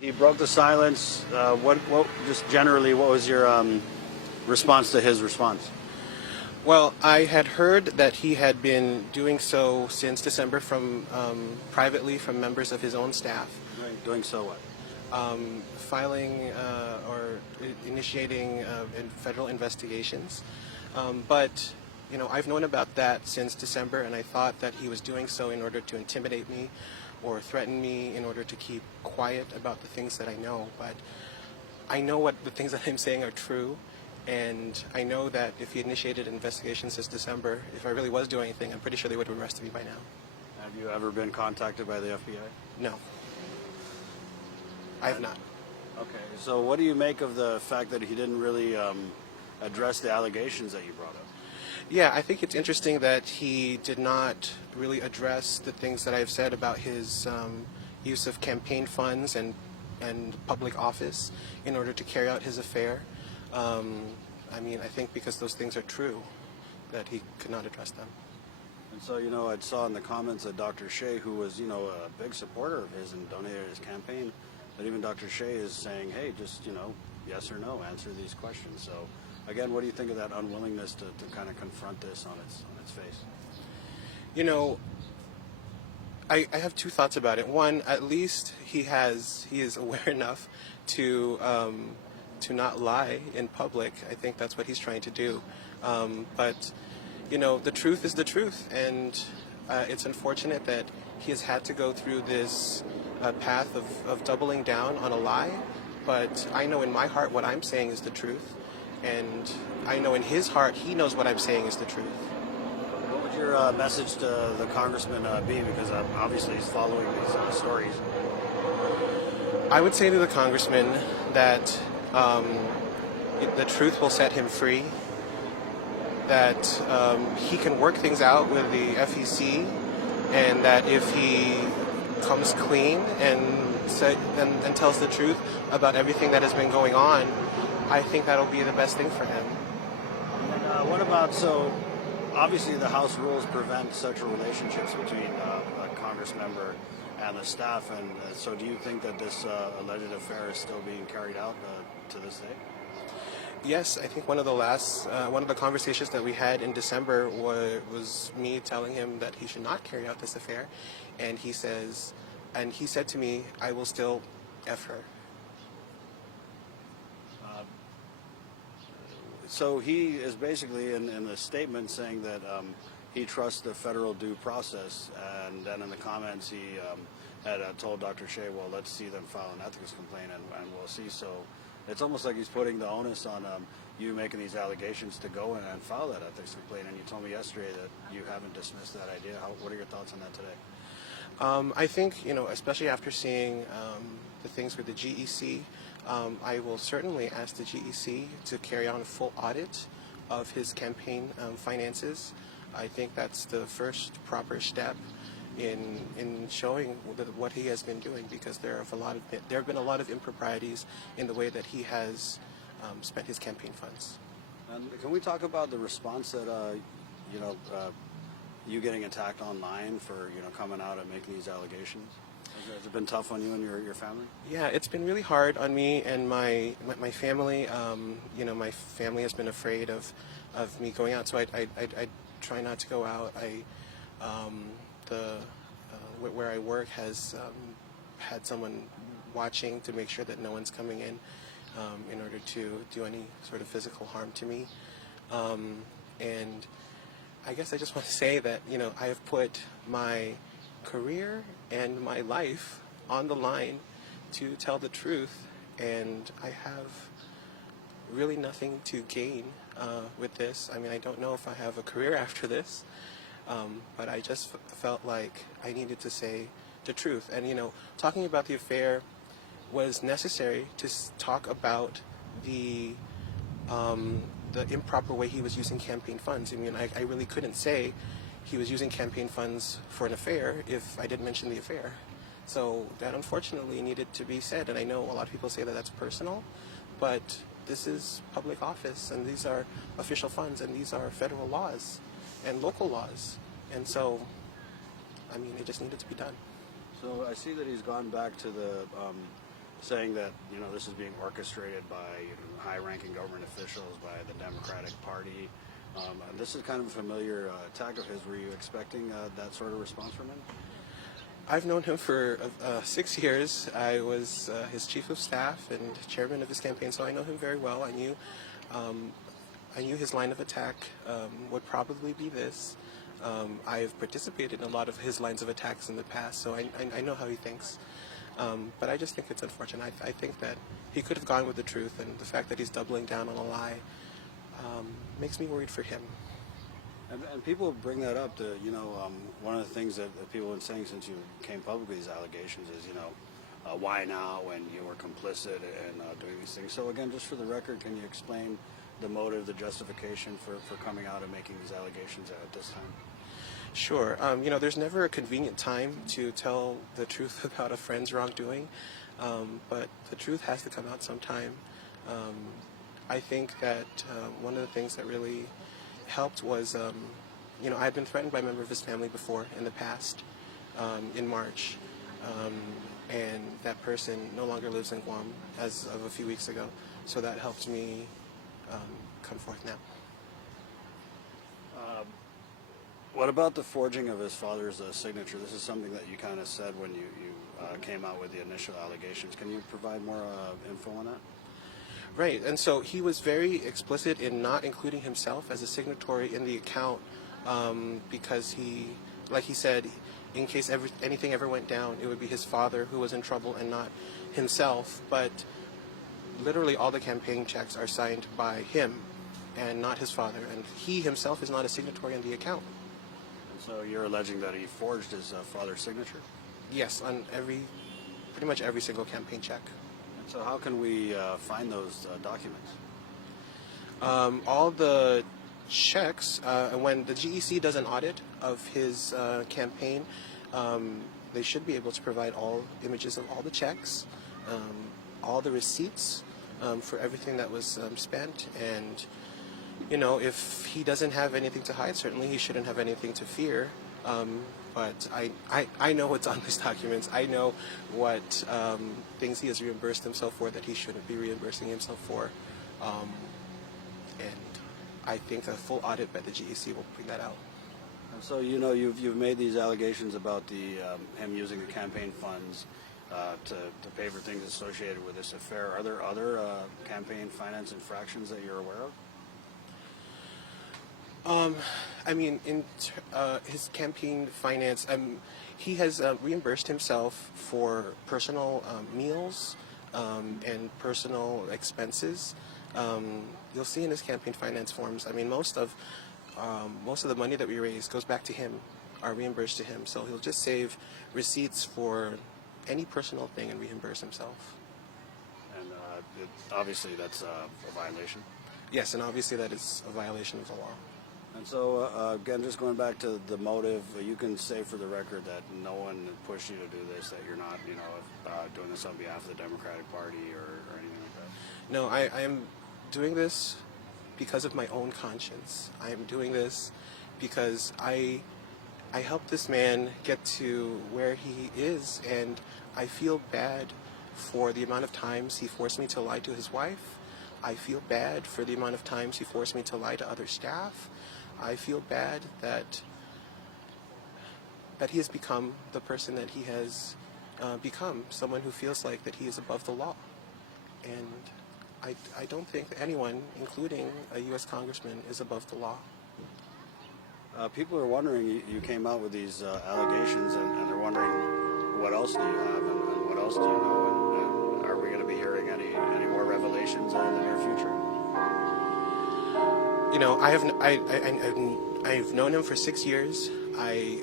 He broke the silence. Just generally, what was your response to his response? Well, I had heard that he had been doing so since December from privately from members of his own staff. Right. Doing so what? Filing or initiating federal investigations. But, I've known about that since December, and I thought that he was doing so in order to intimidate me or threaten me in order to keep quiet about the things that I know. But I know what the things that I'm saying are true, and I know that if he initiated an investigation since December, if I really was doing anything, I'm pretty sure they would have arrested me by now. Have you ever been contacted by the FBI? No. I have not. Okay, so what do you make of the fact that he didn't really address the allegations that you brought up? Yeah, I think it's interesting that he did not really address the things that I've said about his use of campaign funds and public office in order to carry out his affair. I think because those things are true, that he could not address them. And so, I saw in the comments that Dr. Shea, who was, a big supporter of his and donated his campaign, that even Dr. Shea is saying, hey, just, yes or no, answer these questions. So, again, what do you think of that unwillingness to kind of confront this on its face? I have two thoughts about it. One, at least he is aware enough to not lie in public. I think that's what he's trying to do. But the truth is the truth, and it's unfortunate that he has had to go through this path of doubling down on a lie. But I know in my heart what I'm saying is the truth, and I know in his heart he knows what I'm saying is the truth. What would your message to the congressman be? Because obviously he's following these stories. I would say to the congressman that the truth will set him free, that he can work things out with the FEC, and that if he comes clean and tells the truth about everything that has been going on, I think that'll be the best thing for him. And what about, so obviously the House rules prevent sexual relationships between a Congress member and the staff, and so do you think that this alleged affair is still being carried out to this day? Yes, I think one of the conversations that we had in December was me telling him that he should not carry out this affair, and he said to me, I will still F her. So he is basically in the statement saying that he trusts the federal due process, and then in the comments he had told Dr. Shea, well, let's see them file an ethics complaint and we'll see. So it's almost like he's putting the onus on you making these allegations to go in and file that ethics complaint, and you told me yesterday that you haven't dismissed that idea. What are your thoughts on that today? I think, especially after seeing the things with the GEC, I will certainly ask the GEC to carry on a full audit of his campaign finances. I think that's the first proper step in showing what he has been doing, because there have been a lot of improprieties in the way that he has spent his campaign funds. And can we talk about the response that you getting attacked online for coming out and making these allegations? Has it been tough on you and your family? Yeah, it's been really hard on me and my family. My family has been afraid of me going out, so I try not to go out. Where I work has had someone watching to make sure that no one's coming in order to do any sort of physical harm to me. And I guess I just want to say that I have put my career and my life on the line to tell the truth, and I have really nothing to gain with this. I don't know if I have a career after this, but I just felt like I needed to say the truth. And talking about the affair was necessary to talk about the improper way he was using campaign funds. I really couldn't say he was using campaign funds for an affair if I didn't mention the affair. So that unfortunately needed to be said, and I know a lot of people say that that's personal, but this is public office, and these are official funds, and these are federal laws and local laws, and so it just needed to be done. So I see that he's gone back to the saying that this is being orchestrated by high-ranking government officials, by the Democratic Party. And this is kind of a familiar attack of his. Were you expecting that sort of response from him? I've known him for 6 years. I was his chief of staff and chairman of his campaign, so I know him very well. I knew his line of attack would probably be this. I've participated in a lot of his lines of attacks in the past, so I know how he thinks. But I just think it's unfortunate. I think that he could have gone with the truth, and the fact that he's doubling down on a lie makes me worried for him. And people bring that up. One of the things that people have been saying since you came public with these allegations is, why now when you were complicit in doing these things? So again, just for the record, can you explain the motive, the justification for coming out and making these allegations at this time? Sure. There's never a convenient time to tell the truth about a friend's wrongdoing, but the truth has to come out sometime. I think that one of the things that really helped was, I'd been threatened by a member of his family before in the past, in March, and that person no longer lives in Guam as of a few weeks ago, so that helped me come forth now. What about the forging of his father's signature? This is something that you kind of said when you came out with the initial allegations. Can you provide more info on that? Right, and so he was very explicit in not including himself as a signatory in the account because like he said, in case anything ever went down, it would be his father who was in trouble and not himself. But literally all the campaign checks are signed by him and not his father, and he himself is not a signatory on the account. And so you're alleging that he forged his father's signature? Yes, on pretty much every single campaign check. And so how can we find those documents? All the checks, when the GEC does an audit of his campaign, they should be able to provide all images of all the checks, all the receipts for everything that was spent. And, if he doesn't have anything to hide, certainly he shouldn't have anything to fear. But I know what's on these documents. I know what things he has reimbursed himself for that he shouldn't be reimbursing himself for. And I think a full audit by the GEC will bring that out. And so you've made these allegations about him using the campaign funds to pay for things associated with this affair. Are there other campaign finance infractions that you're aware of? In his campaign finance, he has reimbursed himself for personal meals and personal expenses. You'll see in his campaign finance forms. Most of the money that we raise goes back to him, are reimbursed to him. So he'll just save receipts for any personal thing and reimburse himself. And obviously that's a violation. Yes, and obviously that is a violation of the law. And so, again, just going back to the motive, you can say for the record that no one pushed you to do this, that you're not, doing this on behalf of the Democratic Party or anything like that? No, I am doing this because of my own conscience. I am doing this because I helped this man get to where he is, and I feel bad for the amount of times he forced me to lie to his wife. I feel bad for the amount of times he forced me to lie to other staff. I feel bad that he has become the person that he has become, someone who feels like that he is above the law. And I don't think that anyone, including a U.S. congressman, is above the law. People are wondering, you came out with these allegations, and they're wondering, what else do you have, and what else do you know, and are we going to be hearing any more revelations in the near future? I've known him for 6 years. I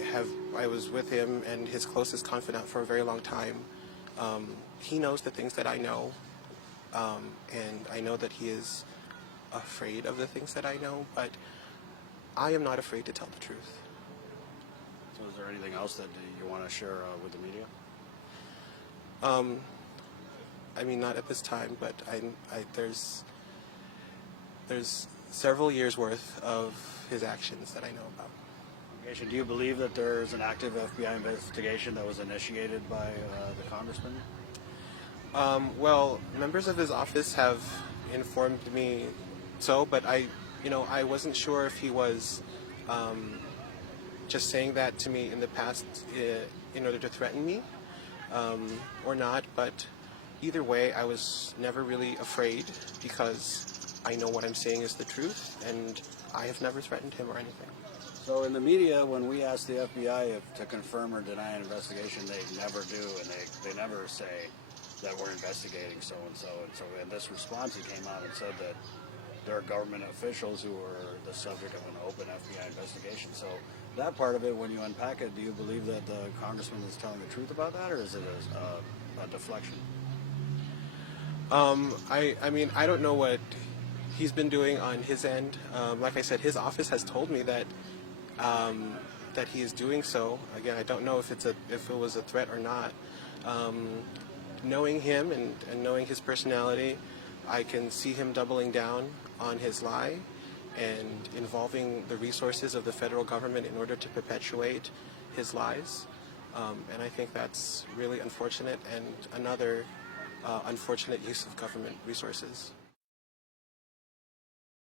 was with him and his closest confidant for a very long time. He knows the things that I know, and I know that he is afraid of the things that I know, but I am not afraid to tell the truth. So is there anything else that you want to share with the media? Not at this time, but there's several years worth of his actions that I know about. Okay, so do you believe that there's an active FBI investigation that was initiated by the congressman? Well, members of his office have informed me so, but I wasn't sure if he was just saying that to me in the past in order to threaten me or not. But either way, I was never really afraid because I know what I'm saying is the truth, and I have never threatened him or anything. So in the media, when we ask the FBI to confirm or deny an investigation, they never do, and they never say that we're investigating so-and-so. And so in this response, he came out and said that there are government officials who are the subject of an open FBI investigation. So that part of it, when you unpack it, do you believe that the congressman is telling the truth about that, or is it a deflection? I mean, I don't know what he's been doing on his end. Like I said, his office has told me that that he is doing so. Again, I don't know if it was a threat or not. Knowing him and knowing his personality, I can see him doubling down on his lie and involving the resources of the federal government in order to perpetuate his lies. And I think that's really unfortunate and another unfortunate use of government resources.